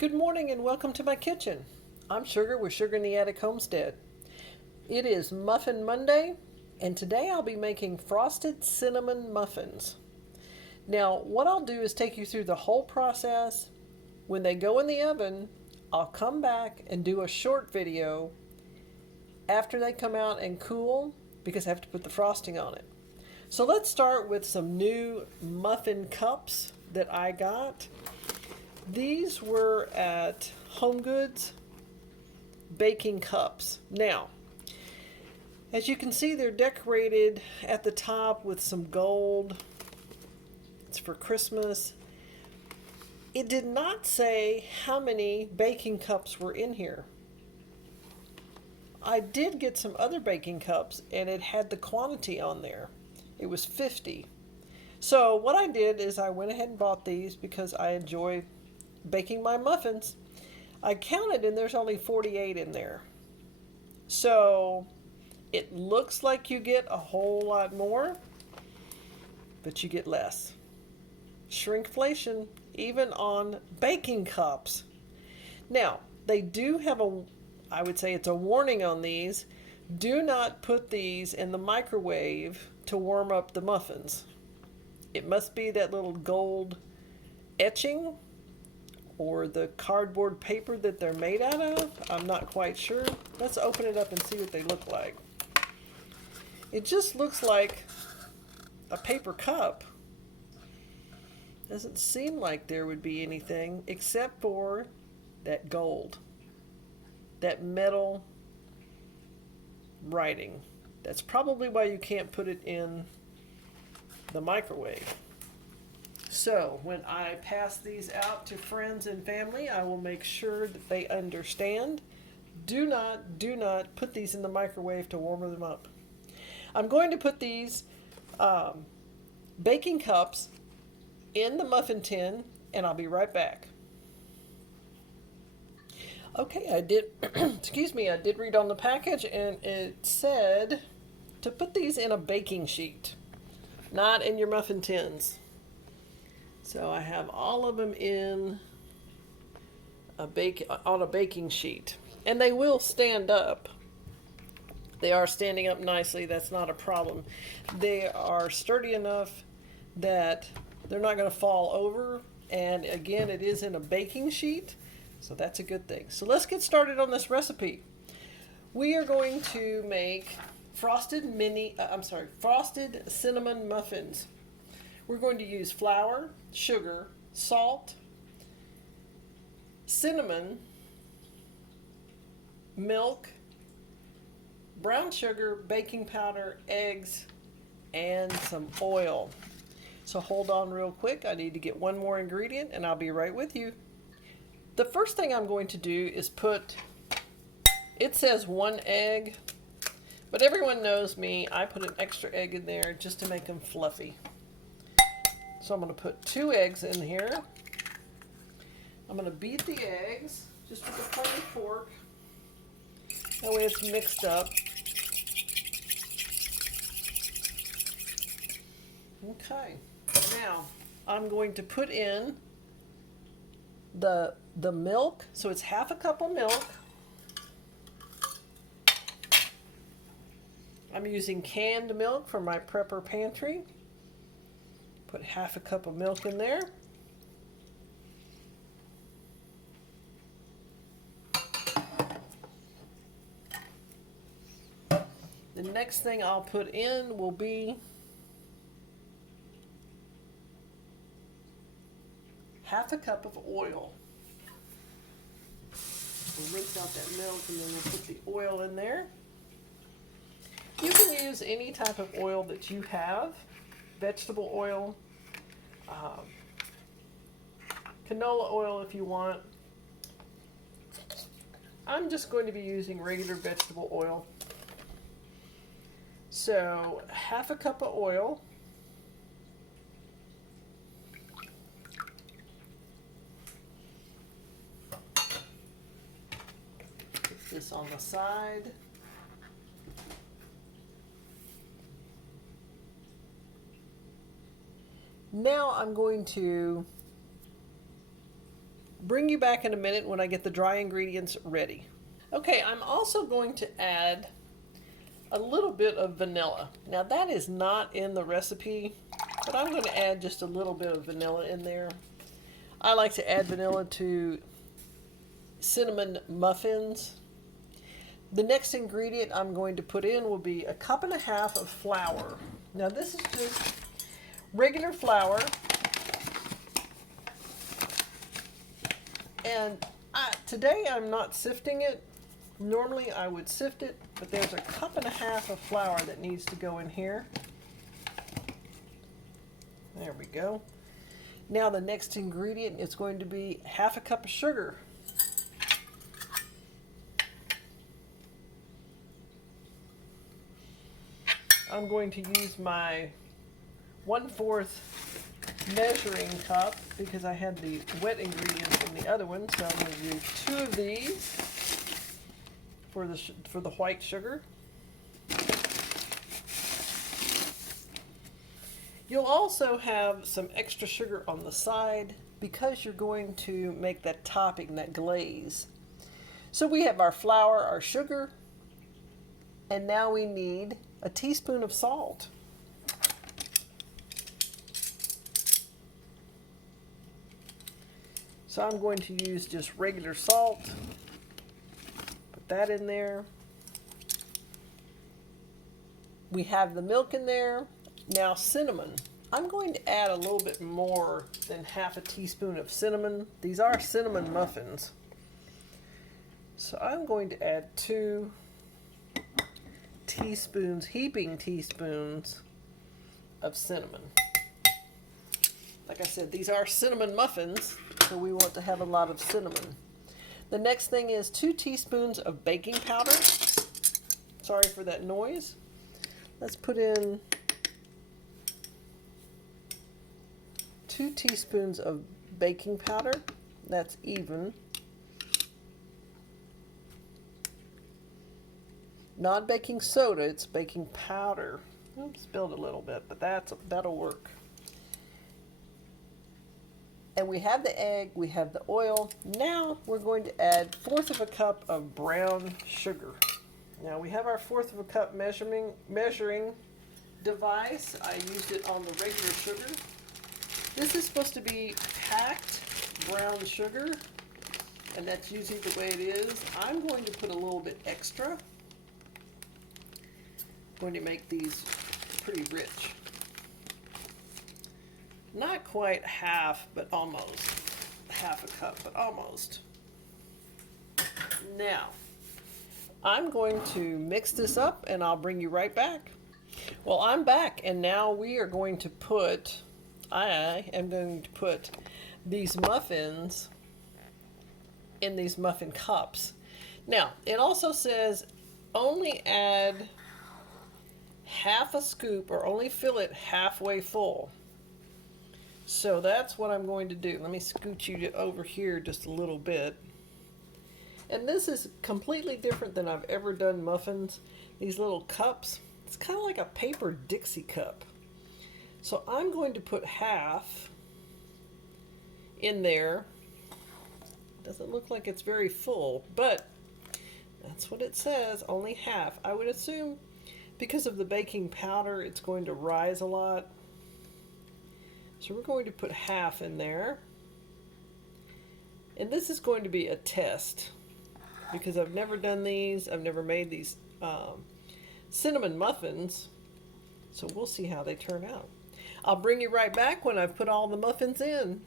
Good morning and welcome to my kitchen. I'm Sugar with Sugar in the Attic Homestead. It is Muffin Monday, and today I'll be making frosted cinnamon muffins. Now, what I'll do is take you through the whole process. When they go in the oven, I'll come back and do a short video after they come out and cool because I have to put the frosting on it. So let's start with some new muffin cups that I got. These were at Home Goods baking cups. Now, as you can see, they're decorated at the top with some gold. It's for Christmas. It did not say how many baking cups were in here. I did get some other baking cups and it had the quantity on there. It was 50. So what I did is I went ahead and bought these because I enjoy baking my muffins. I counted and there's only 48 in there. So it looks like you get a whole lot more, but you get less. Shrinkflation, even on baking cups. Now, they do have I would say it's a warning on these. Do not put these in the microwave to warm up the muffins. It must be that little gold etching or the cardboard paper that they're made out of. I'm not quite sure. Let's open it up and see what they look like. It just looks like a paper cup. Doesn't seem like there would be anything except for that gold, that metal writing. That's probably why you can't put it in the microwave. So when I pass these out to friends and family, I will make sure that they understand. Do not put these in the microwave to warm them up. I'm going to put these baking cups in the muffin tin, and I'll be right back. Okay, I did, excuse me, I did read on the package, and it said to put these in a baking sheet, not in your muffin tins. So I have all of them in on a baking sheet, and they will stand up. They are standing up nicely. That's not a problem. They are sturdy enough that they're not going to fall over. And again, it is in a baking sheet, so that's a good thing. So let's get started on this recipe. We are going to make frosted cinnamon muffins. We're going to use flour, sugar, salt, cinnamon, milk, brown sugar, baking powder, eggs, and some oil. So hold on real quick. I need to get one more ingredient and I'll be right with you. The first thing I'm going to do is it says 1 egg, but everyone knows me. I put an extra egg in there just to make them fluffy. So I'm going to put 2 eggs in here. I'm going to beat the eggs just with a plain fork. That way it's mixed up. Okay, now I'm going to put in the milk. So it's half a cup of milk. I'm using canned milk from my prepper pantry. Put half a cup of milk in there. The next thing I'll put in will be half a cup of oil. We'll rinse out that milk and then we'll put the oil in there. You can use any type of oil that you have. Vegetable oil, canola oil if you want. I'm just going to be using regular vegetable oil. So half a cup of oil. Put this on the side. Now I'm going to bring you back in a minute when I get the dry ingredients ready. Okay, I'm also going to add a little bit of vanilla. Now that is not in the recipe, but I'm going to add just a little bit of vanilla in there. I like to add vanilla to cinnamon muffins. The next ingredient I'm going to put in will be 1.5 cups of flour. Now this is just regular flour. And today I'm not sifting it. Normally I would sift it, but there's 1.5 cups of flour that needs to go in here. There we go. Now the next ingredient is going to be 1/2 cup of sugar. I'm going to use my 1/4 measuring cup because I had the wet ingredients in the other one, so I'm going to do 2 of these for the white sugar. You'll also have some extra sugar on the side because you're going to make that topping, that glaze. So we have our flour, our sugar, and now we need a teaspoon of salt. So I'm going to use just regular salt. Put that in there. We have the milk in there. Now cinnamon. I'm going to add a little bit more than 1/2 teaspoon of cinnamon. These are cinnamon muffins. So I'm going to add 2 teaspoons, heaping teaspoons of cinnamon. Like I said, these are cinnamon muffins, so we want to have a lot of cinnamon. The next thing is 2 teaspoons of baking powder. Sorry for that noise. Let's put in 2 teaspoons of baking powder. That's even. Not baking soda, it's baking powder. Oops, spilled a little bit, but that'll work. And we have the egg, we have the oil. Now we're going to add 1/4 cup of brown sugar. Now we have our 1/4 cup measuring device. I used it on the regular sugar. This is supposed to be packed brown sugar, and that's usually the way it is. I'm going to put a little bit extra. Going to make these pretty rich. Not quite half, but almost. 1/2 cup, but almost. Now, I'm going to mix this up and I'll bring you right back. Well, I'm back, and now we are going to put, I am going to put these muffins in these muffin cups. Now, it also says only add 1/2 scoop, or only fill it halfway full. So that's what I'm going to do. Let me scoot you over here just a little bit. And this is completely different than I've ever done muffins. These little cups, it's kind of like a paper Dixie cup. So I'm going to put 1/2 in there. Doesn't look like it's very full, but that's what it says, only 1/2. I would assume because of the baking powder, it's going to rise a lot. So we're going to put 1/2 in there. And this is going to be a test because I've never done these. I've never made these cinnamon muffins. So we'll see how they turn out. I'll bring you right back when I've put all the muffins in.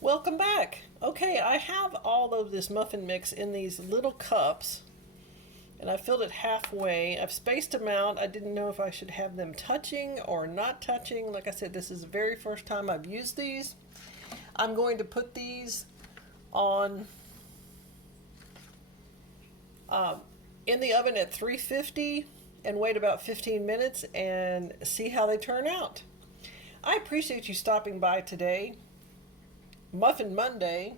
Welcome back. Okay, I have all of this muffin mix in these little cups, and I filled it halfway. I've spaced them out. I didn't know if I should have them touching or not touching. Like I said, this is the very first time I've used these. I'm going to put these on in the oven at 350 and wait about 15 minutes and see how they turn out. I appreciate you stopping by today, Muffin Monday,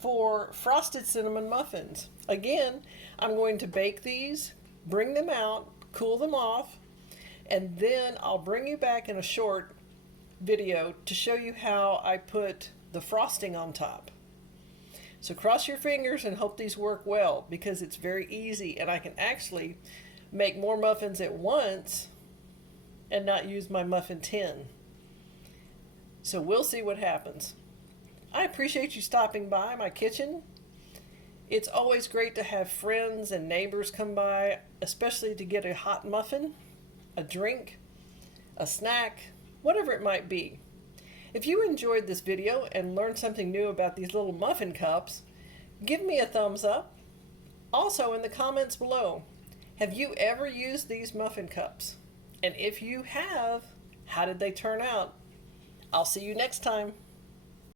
for frosted cinnamon muffins. Again, I'm going to bake these, bring them out, cool them off, and then I'll bring you back in a short video to show you how I put the frosting on top. So cross your fingers and hope these work well, because it's very easy and I can actually make more muffins at once and not use my muffin tin. So we'll see what happens. I appreciate you stopping by my kitchen. It's always great to have friends and neighbors come by, especially to get a hot muffin, a drink, a snack, whatever it might be. If you enjoyed this video and learned something new about these little muffin cups, give me a thumbs up. Also, in the comments below, have you ever used these muffin cups? And if you have, how did they turn out? I'll see you next time.